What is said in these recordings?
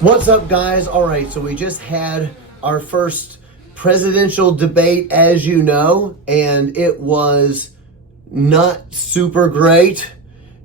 What's up, guys? All right, so we just had our first presidential debate, as you know, and it was not super great.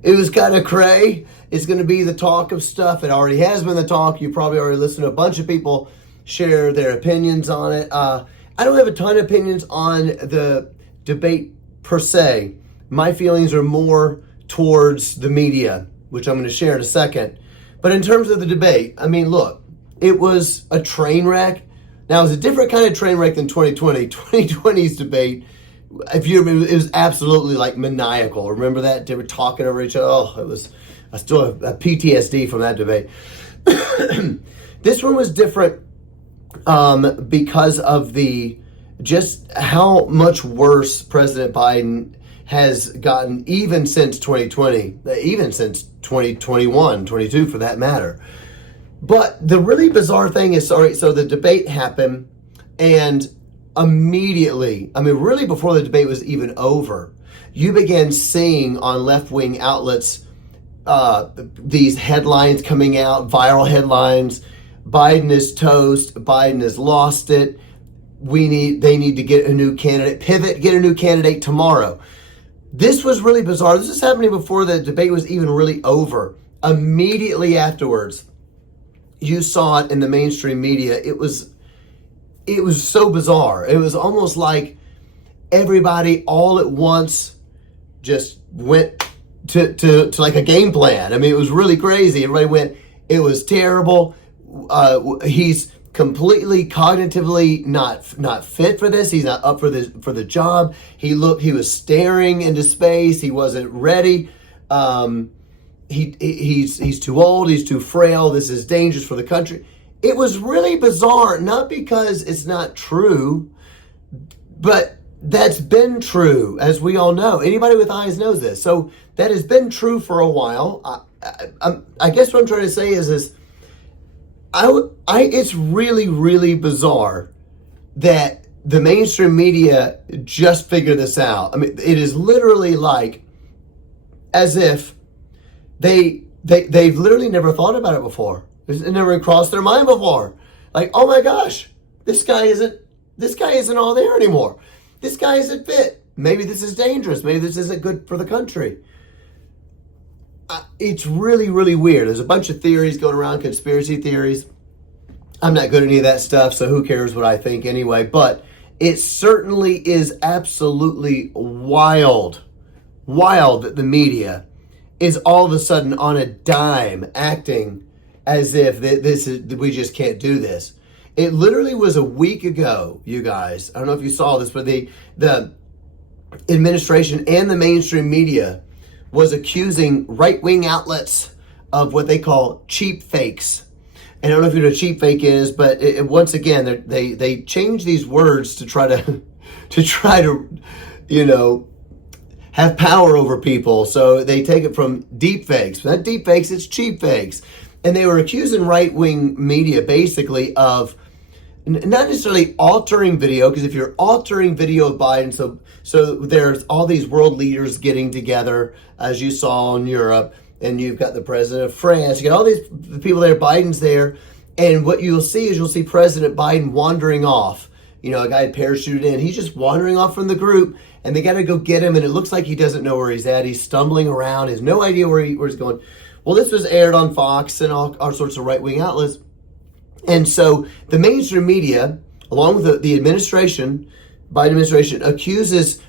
It was kind of cray. It's going to be the talk of stuff. It already has been the talk. You probably already listened to a bunch of people share their opinions on it. I don't have a ton of opinions on the debate per se. My feelings are more towards the media, which I'm going to share in a second. But in terms of the debate, I mean, look, it was a train wreck. Now, it was a different kind of train wreck than 2020. 2020's debate, if you remember, it was absolutely like maniacal. Remember that? They were talking over each other. Oh, it was, I still have a PTSD from that debate. This one was different because of just how much worse President Biden has gotten, even since 2020, even since 2021, 22 for that matter. But the really bizarre thing is, so the debate happened, and immediately, I mean, really before the debate was even over, you began seeing on left-wing outlets these headlines coming out, viral headlines. Biden is toast. Biden has lost it. They need to get a new candidate. Pivot, get a new candidate tomorrow. This was really bizarre. This is happening before the debate was even really over. Immediately afterwards, you saw it in the mainstream media. It was so bizarre. It was almost like everybody all at once just went to like a game plan. I mean, it was really crazy. Everybody went, it was terrible. He's completely cognitively not fit for this. He's not up for the job. He was staring into space. He wasn't ready. He's too old. He's too frail. This is dangerous for the country. It was really bizarre, not because it's not true, but that's been true, as we all know. Anybody with eyes knows this. So that has been true for a while. I guess what I'm trying to say is it's really, really bizarre that the mainstream media just figured this out. I mean, it is literally like as if they've literally never thought about it before. It never crossed their mind before. Like, oh my gosh, this guy isn't all there anymore. This guy isn't fit. Maybe this is dangerous. Maybe this isn't good for the country. It's really, really weird. There's a bunch of theories going around, conspiracy theories. I'm not good at any of that stuff, so who cares what I think anyway. But it certainly is absolutely wild that the media is all of a sudden on a dime acting as if we just can't do this. It literally was a week ago, you guys. I don't know if you saw this, but the administration and the mainstream media was accusing right-wing outlets of what they call cheap fakes. And I don't know if you know what a cheap fake is, but once again, they change these words to try to have power over people. So they take it from deep fakes. Not deep fakes, it's cheap fakes. And they were accusing right-wing media basically of not necessarily altering video, because if you're altering video of Biden, so there's all these world leaders getting together, as you saw in Europe, and you've got the president of France, you got all these people there, Biden's there, and what you'll see President Biden wandering off. You know, a guy had parachuted in, he's just wandering off from the group, and they got to go get him, and it looks like he doesn't know where he's at. He's stumbling around, he has no idea where he's going. Well, this was aired on Fox and all sorts of right-wing outlets. And so the mainstream media, along with the administration, Biden administration, accuses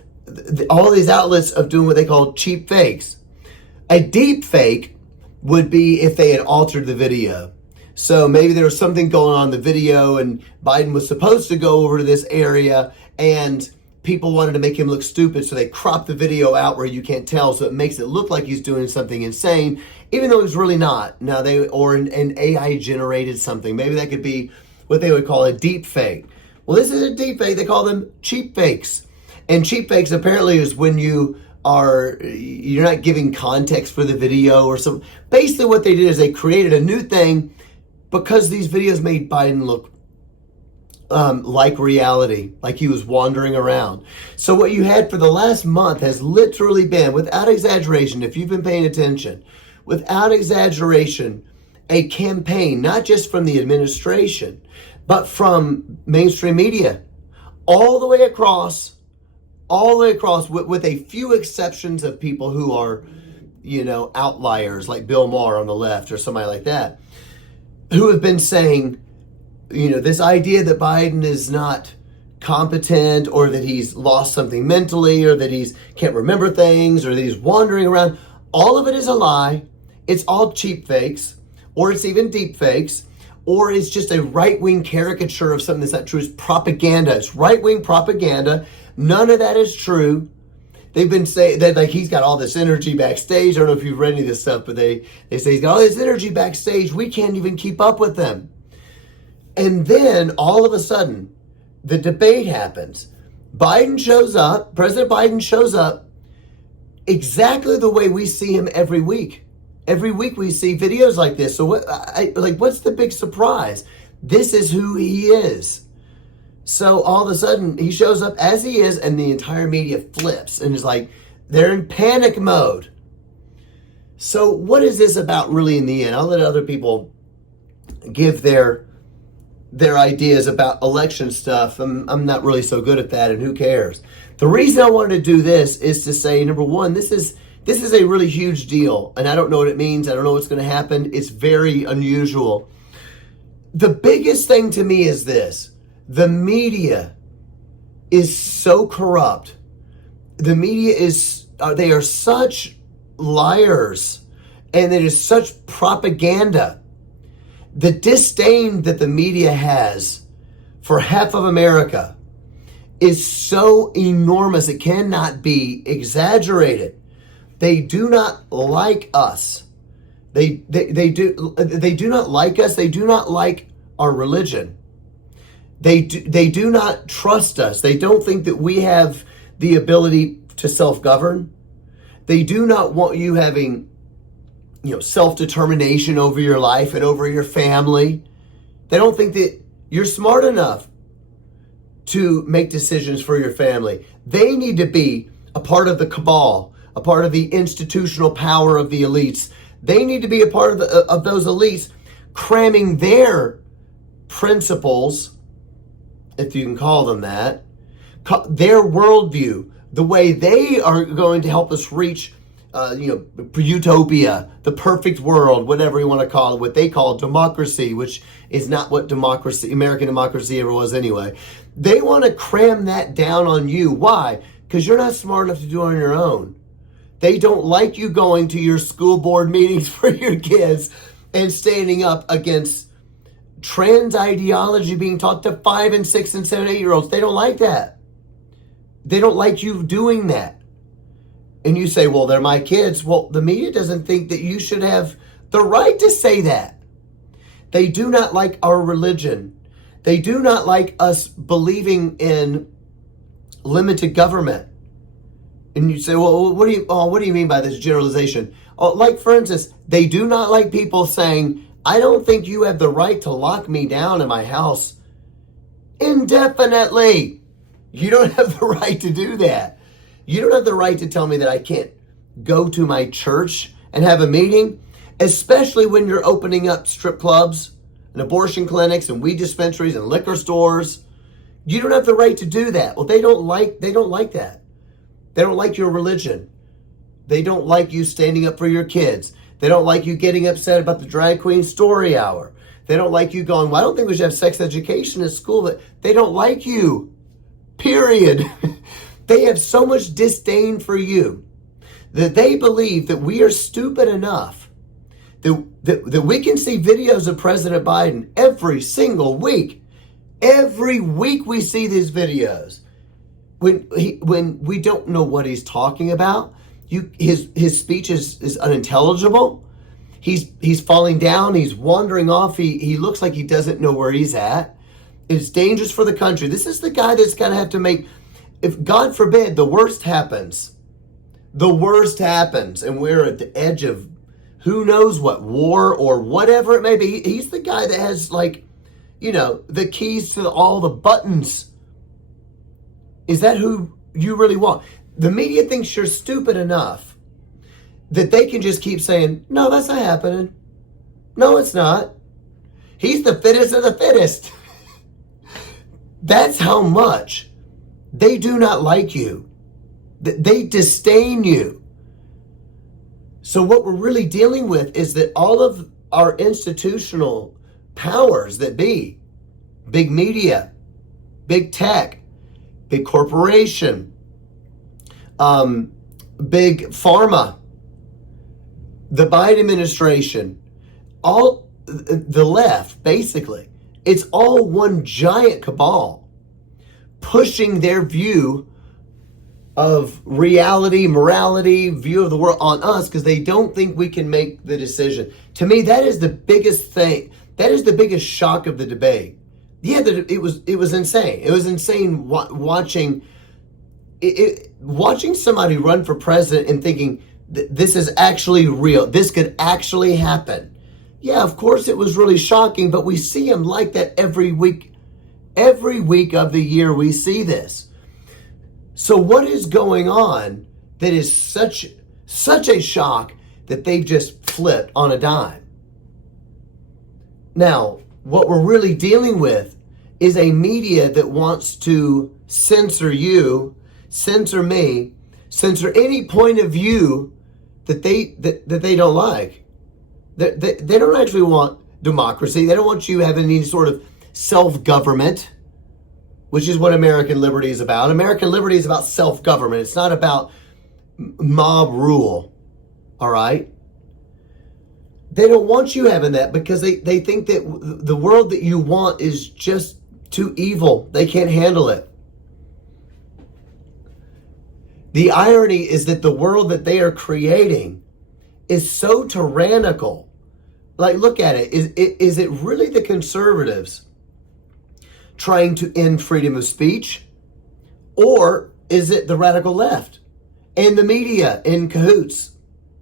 all these outlets of doing what they call cheap fakes. A deep fake would be if they had altered the video. So maybe there was something going on in the video and Biden was supposed to go over to this area and people wanted to make him look stupid, so they cropped the video out where you can't tell, so it makes it look like he's doing something insane, even though he's really not. Now or an AI generated something. Maybe that could be what they would call a deep fake. Well, this is a deep fake. They call them cheap fakes. And cheap fakes apparently is when you're not giving context for the video or something. Basically what they did is they created a new thing because these videos made Biden look like reality, like he was wandering around. So what you had for the last month has literally been, without exaggeration, if you've been paying attention, without exaggeration, a campaign, not just from the administration, but from mainstream media, all the way across, with a few exceptions of people who are, outliers like Bill Maher on the left or somebody like that, who have been saying, this idea that Biden is not competent, or that he's lost something mentally, or that he's can't remember things, or that he's wandering around. All of it is a lie. It's all cheap fakes, or it's even deep fakes, or it's just a right-wing caricature of something that's not true. It's propaganda. It's right-wing propaganda. None of that is true. They've been saying that like he's got all this energy backstage. I don't know if you've read any of this stuff, but they say he's got all this energy backstage. We can't even keep up with them. And then all of a sudden, the debate happens. President Biden shows up exactly the way we see him every week. Every week we see videos like this. So what's the big surprise? This is who he is. So all of a sudden he shows up as he is, and the entire media flips and is like, they're in panic mode. So what is this about really in the end? I'll let other people give their ideas about election stuff. I'm not really so good at that, and who cares? The reason I wanted to do this is to say, number one, this is a really huge deal, and I don't know what it means. I don't know what's going to happen. It's very unusual. The biggest thing to me is this. The media is so corrupt. The media they are such liars, and it is such propaganda. The disdain that the media has for half of America is so enormous, it cannot be exaggerated. They do not like us. They do not like us. They do not like our religion. They do not trust us. They don't think that we have the ability to self-govern. They do not want you having self-determination over your life and over your family. They don't think that you're smart enough to make decisions for your family. They need to be a part of the cabal, a part of the institutional power of the elites. They need to be a part of those elites, cramming their principles, if you can call them that, their worldview, the way they are going to help us reach utopia, the perfect world, whatever you want to call it, what they call democracy, which is not what American democracy ever was anyway. They want to cram that down on you. Why? Because you're not smart enough to do it on your own. They don't like you going to your school board meetings for your kids and standing up against trans ideology being taught to 5 and 6 and 7, 8-year-olds. They don't like that. They don't like you doing that. And you say, well, they're my kids. Well, the media doesn't think that you should have the right to say that. They do not like our religion. They do not like us believing in limited government. And you say, well, what do you mean by this generalization? Oh, like, for instance, they do not like people saying, I don't think you have the right to lock me down in my house indefinitely. You don't have the right to do that. You don't have the right to tell me that I can't go to my church and have a meeting, especially when you're opening up strip clubs and abortion clinics and weed dispensaries and liquor stores. You don't have the right to do that. Well, they don't like that. They don't like your religion. They don't like you standing up for your kids. They don't like you getting upset about the drag queen story hour. They don't like you going, well, I don't think we should have sex education at school, but they don't like you. Period. They have so much disdain for you that they believe that we are stupid enough that we can see videos of President Biden every single week. Every week we see these videos. When we don't know what he's talking about, his speech is unintelligible. He's falling down. He's wandering off. He looks like he doesn't know where he's at. It's dangerous for the country. This is the guy that's going to have to make, if God forbid, the worst happens, and we're at the edge of who knows what, war or whatever it may be. He's the guy that has, the keys to all the buttons. Is that who you really want? The media thinks you're stupid enough that they can just keep saying, no, that's not happening. No, it's not. He's the fittest of the fittest. That's how much they do not like you. They disdain you. So what we're really dealing with is that all of our institutional powers that be, big media, big tech, big corporation, big pharma, the Biden administration, all the left, basically, it's all one giant cabal pushing their view of reality, morality, view of the world on us because they don't think we can make the decision. To me, that is the biggest thing. That is the biggest shock of the debate. Yeah, it was insane. It was insane watching somebody run for president and thinking this is actually real. This could actually happen. Yeah, of course it was really shocking, but we see him like that every week. Every week of the year we see this. So what is going on that is such a shock that they've just flipped on a dime? Now, what we're really dealing with is a media that wants to censor you, censor me, censor any point of view that they don't like. They don't actually want democracy. They don't want you having any sort of self-government, which is what American liberty is about. American liberty is about self-government. It's not about mob rule, all right? They don't want you having that because they think that the world that you want is just too evil. They can't handle it. The irony is that the world that they are creating is so tyrannical. Like, look at it. Is it really the conservatives trying to end freedom of speech? Or is it the radical left and the media in cahoots?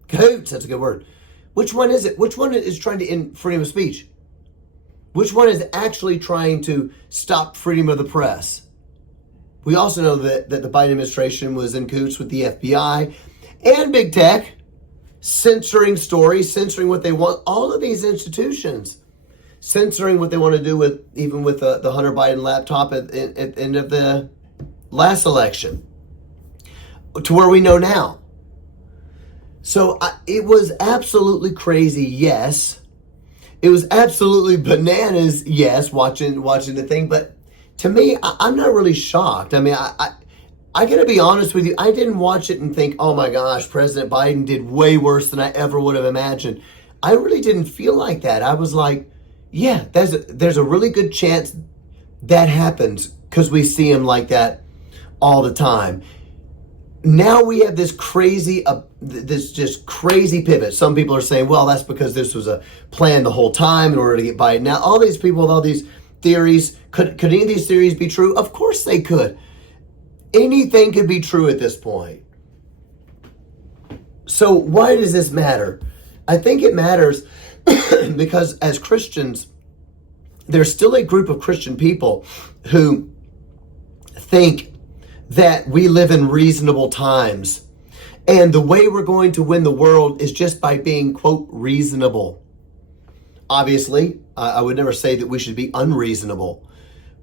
Cahoots, that's a good word. Which one is it? Which one is trying to end freedom of speech? Which one is actually trying to stop freedom of the press? We also know that the Biden administration was in cahoots with the FBI and big tech, censoring stories, censoring what they want. All of these institutions, censoring what they want to do with the Hunter Biden laptop at the end of the last election, to where we know now. So it was absolutely crazy, yes. It was absolutely bananas, yes, watching the thing. But to me, I'm not really shocked. I mean, I got to be honest with you. I didn't watch it and think, oh my gosh, President Biden did way worse than I ever would have imagined. I really didn't feel like that. I was like, yeah, there's a really good chance that happens because we see him like that all the time. Now we have this crazy pivot. Some people are saying, well, that's because this was a plan the whole time in order to get Biden. Now, all these people with all these theories, could any of these theories be true? Of course they could. Anything could be true at this point. So why does this matter? I think it matters because as Christians, there's still a group of Christian people who think that we live in reasonable times. And the way we're going to win the world is just by being, quote, reasonable. Obviously, I would never say that we should be unreasonable.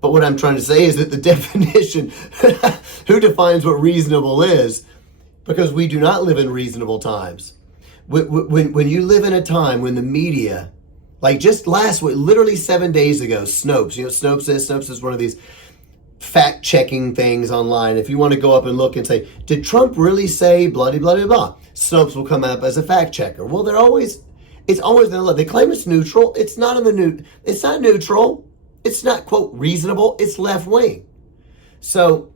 But what I'm trying to say is that the definition, who defines what reasonable is? Because we do not live in reasonable times. When you live in a time when the media, like just last week, literally 7 days ago, Snopes, you know what Snopes is? Snopes is one of these fact-checking things online. If you want to go up and look and say, did Trump really say blah, blah, blah, blah? Snopes will come up as a fact-checker. Well, it's always, they claim it's neutral. It's not it's not neutral. It's not, quote, reasonable. It's left-wing. So,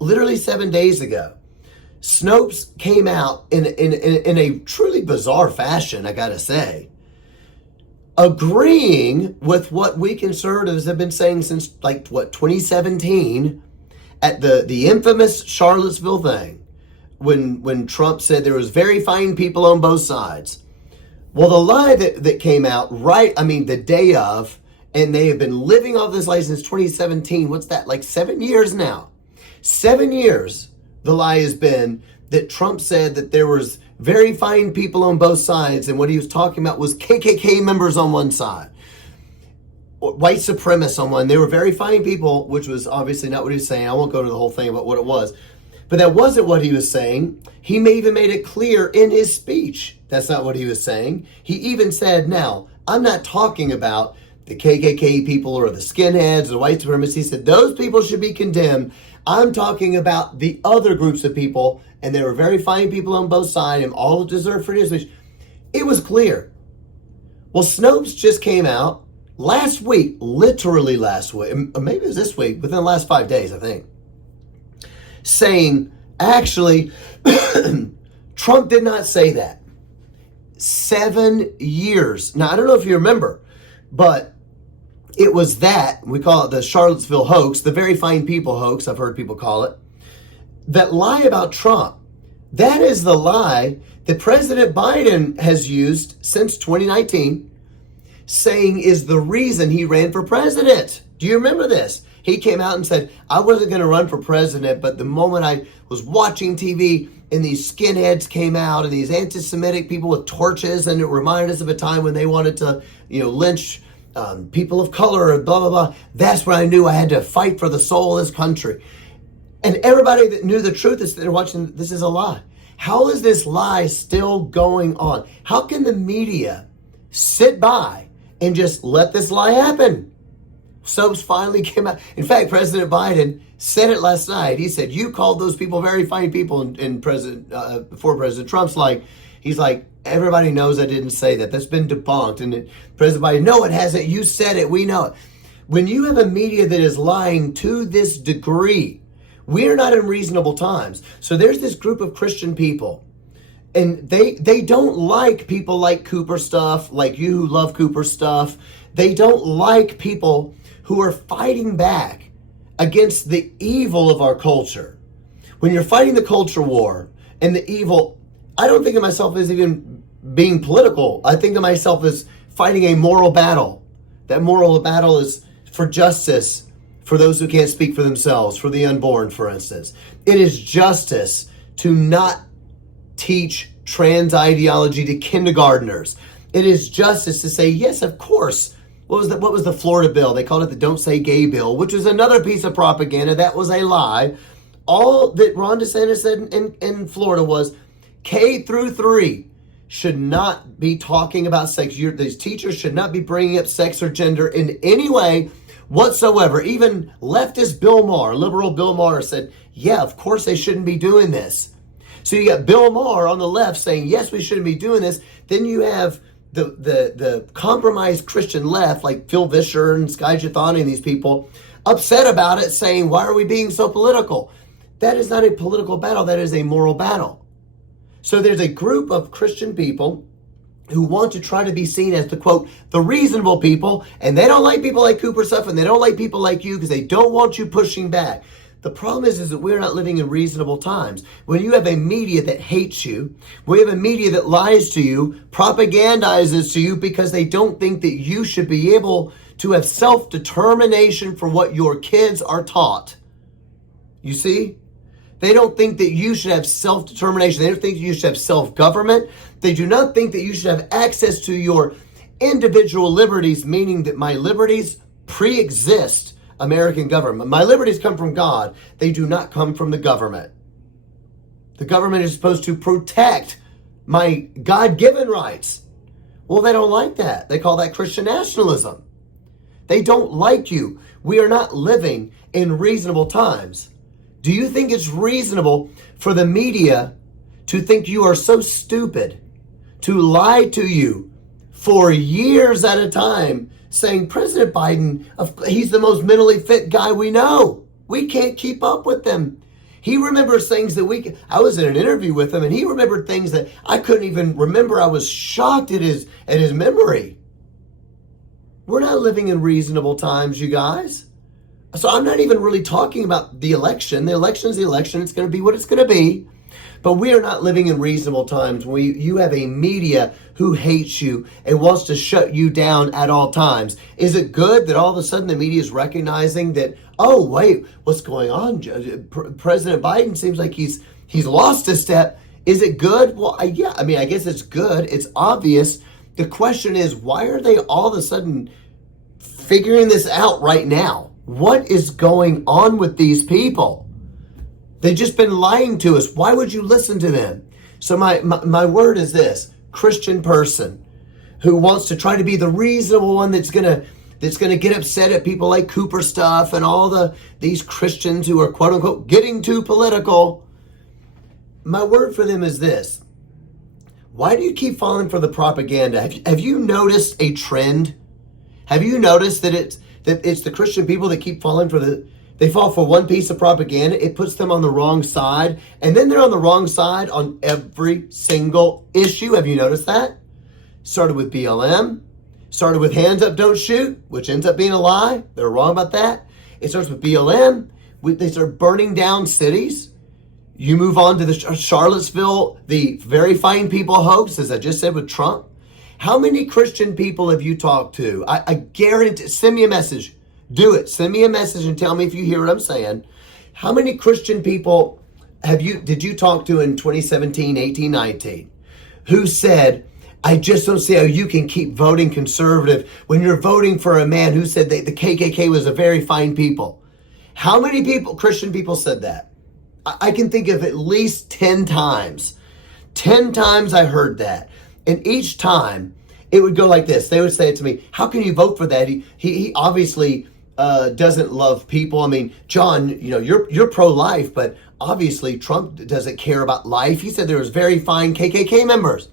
literally 7 days ago, Snopes came out in a truly bizarre fashion, I gotta say, agreeing with what we conservatives have been saying since, 2017 at the infamous Charlottesville thing, when Trump said there was very fine people on both sides. Well, the lie that came out the day of, and they have been living off this lie since 2017. What's that, 7 years now? 7 years, the lie has been that Trump said that there was very fine people on both sides, and what he was talking about was KKK members on one side, white supremacists on one. They were very fine people, which was obviously not what he was saying. I won't go into the whole thing about what it was, but that wasn't what he was saying. He may even made it clear in his speech that's not what he was saying. He even said, now, I'm not talking about the KKK people or the skinheads or the white supremacists. He said those people should be condemned. I'm talking about the other groups of people, and there were very fine people on both sides, and all deserve freedom of speech. It was clear. Well, Snopes just came out last week, literally last week, maybe it was this week, within the last 5 days, I think, saying, actually, Trump did not say that. 7 years. Now, I don't know if you remember, but it was that, we call it the Charlottesville hoax, the very fine people hoax, I've heard people call it, that lie about Trump. That is the lie that President Biden has used since 2019, saying is the reason he ran for president. Do you remember this? He came out and said, I wasn't going to run for president, but the moment I was watching TV and these skinheads came out and these anti-Semitic people with torches, and it reminded us of a time when they wanted to, lynch people of color and blah, blah, blah. That's when I knew I had to fight for the soul of this country. And everybody that knew the truth is they're watching, this is a lie. How is this lie still going on? How can the media sit by and just let this lie happen? Soaps finally came out. In fact, President Biden said it last night. He said, you called those people very fine people, and before President Trump's he's like, everybody knows I didn't say that. That's been debunked. And President Biden, no, it hasn't. You said it. We know it. When you have a media that is lying to this degree, we are not in reasonable times. So there's this group of Christian people, and they don't like people like Cooper stuff, like you who love Cooper stuff. They don't like people who are fighting back against the evil of our culture. When you're fighting the culture war and the evil, I don't think of myself as even being political. I think of myself as fighting a moral battle. That moral battle is for justice, for those who can't speak for themselves, for the unborn, for instance. It is justice to not teach trans ideology to kindergartners. It is justice to say, yes, of course. What was the Florida bill? They called it the Don't Say Gay bill, which was another piece of propaganda. That was a lie. All that Ron DeSantis said in Florida was K through 3 should not be talking about sex. These teachers should not be bringing up sex or gender in any way whatsoever. Even leftist Bill Maher, liberal Bill Maher said, yeah, of course they shouldn't be doing this. So you got Bill Maher on the left saying, yes, we shouldn't be doing this. Then you have the compromised Christian left, like Phil Vischer and Skye Jethani and these people, upset about it, saying, why are we being so political? That is not a political battle. That is a moral battle. So there's a group of Christian people who want to try to be seen as the, quote, the reasonable people, and they don't like people like Cooper stuff, and they don't like people like you because they don't want you pushing back. The problem is that we're not living in reasonable times. When you have a media that hates you, we have a media that lies to you, propagandizes to you because they don't think that you should be able to have self-determination for what your kids are taught. You see? They don't think that you should have self-determination. They don't think you should have self-government. They do not think that you should have access to your individual liberties, meaning that my liberties pre-exist American government. My liberties come from God. They do not come from the government. The government is supposed to protect my God-given rights. Well, they don't like that. They call that Christian nationalism. They don't like you. We are not living in reasonable times. Do you think it's reasonable for the media to think you are so stupid to lie to you for years at a time, saying President Biden, he's the most mentally fit guy we know. We can't keep up with them. He remembers things that I was in an interview with him, and he remembered things that I couldn't even remember. I was shocked at his memory. We're not living in reasonable times, you guys. So I'm not even really talking about the election. The election is the election. It's going to be what it's going to be. But we are not living in reasonable times. You have a media who hates you and wants to shut you down at all times. Is it good that all of a sudden the media is recognizing that, oh, wait, what's going on? President Biden seems like he's He's lost a step. Is it good? Well, yeah, I mean, I guess it's good. It's obvious. The question is, why are they all of a sudden figuring this out right now? What is going on with these people? They've just been lying to us. Why would you listen to them? So my word is this: Christian person who wants to try to be the reasonable one that's gonna get upset at people like Cooper stuff and all these Christians who are quote unquote getting too political. My word for them is this: why do you keep falling for the propaganda? Have you noticed a trend? Have you noticed that it's the Christian people that keep falling they fall for one piece of propaganda, it puts them on the wrong side, and then they're on the wrong side on every single issue. Have you noticed that? Started with BLM, started with hands up, don't shoot, which ends up being a lie. They're wrong about that. It starts with BLM. They start burning down cities. You move on to the Charlottesville, the very fine people hoax, as I just said with Trump. How many Christian people have you talked to? I guarantee, send me a message. Do it. Send me a message and tell me if you hear what I'm saying. How many Christian people did you talk to in 2017, 18, 19 who said, I just don't see how you can keep voting conservative when you're voting for a man who said that the KKK was a very fine people? How many Christian people said that? I can think of at least 10 times. 10 times I heard that. And each time it would go like this. They would say it to me, how can you vote for that? He obviously doesn't love people. I mean, John, you're pro-life, but obviously Trump doesn't care about life. He said there was very fine KKK members.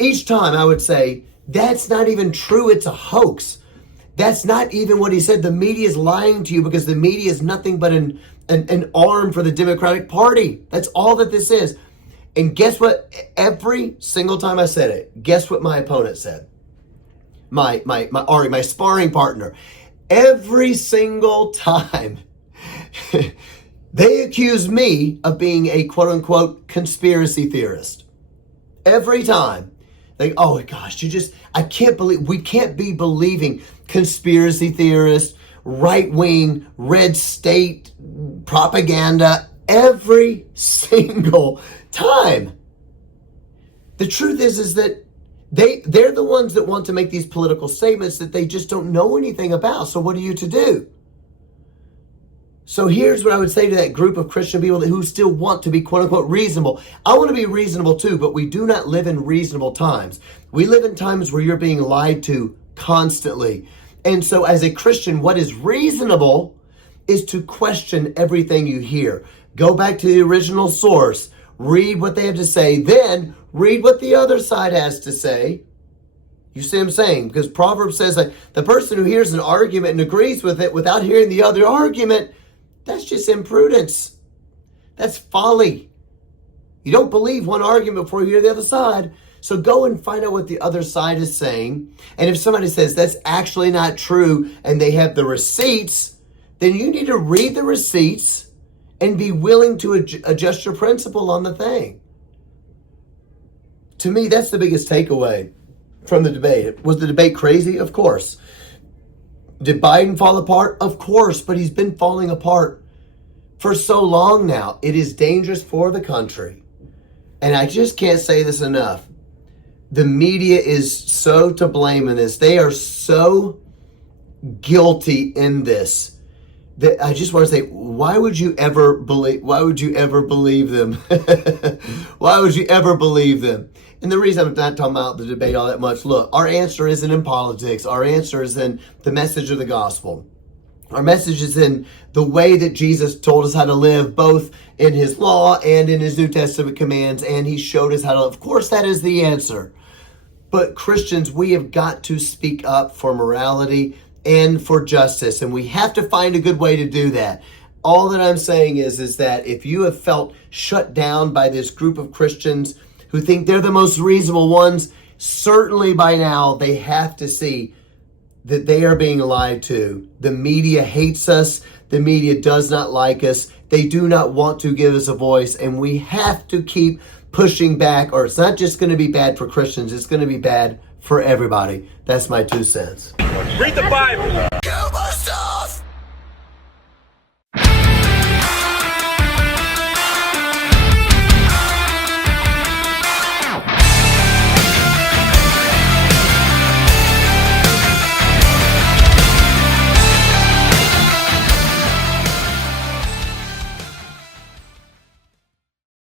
Each time I would say, that's not even true. It's a hoax. That's not even what he said. The media is lying to you because the media is nothing but an arm for the Democratic Party. That's all that this is. And guess what? Every single time I said it, guess what my opponent said? My sparring partner. Every single time they accuse me of being a quote unquote conspiracy theorist. Every time. Oh my gosh, we can't be believing conspiracy theorists, right-wing, red state propaganda every single time. The truth is that they're the ones that want to make these political statements that they just don't know anything about. So what are you to do? So here's what I would say to that group of Christian people who still want to be quote unquote reasonable. I want to be reasonable too, but we do not live in reasonable times. We live in times where you're being lied to constantly. And so as a Christian, what is reasonable is to question everything you hear. Go back to the original source, read what they have to say, then read what the other side has to say. You see what I'm saying? Because Proverbs says that the person who hears an argument and agrees with it without hearing the other argument, that's just imprudence. That's folly. You don't believe one argument before you hear the other side. So go and find out what the other side is saying. And if somebody says that's actually not true and they have the receipts, then you need to read the receipts and be willing to adjust your principle on the thing. To me, that's the biggest takeaway from the debate. Was the debate crazy? Of course. Did Biden fall apart? Of course, but he's been falling apart for so long now. It is dangerous for the country. And I just can't say this enough. The media is so to blame in this. They are so guilty in this that I just want to say, why would you ever believe them? Why would you ever believe them? And the reason I'm not talking about the debate all that much, look, our answer isn't in politics. Our answer is in the message of the gospel. Our message is in the way that Jesus told us how to live, both in his law and in his New Testament commands, and he showed us how to live. Of course, that is the answer. But Christians, we have got to speak up for morality and for justice, and we have to find a good way to do that. All that I'm saying is that if you have felt shut down by this group of Christians who think they're the most reasonable ones, certainly by now they have to see that they are being lied to. The media hates us. The media does not like us. They do not want to give us a voice, and we have to keep pushing back, or it's not just going to be bad for Christians, it's going to be bad for everybody. That's my 2 cents. Read the Bible.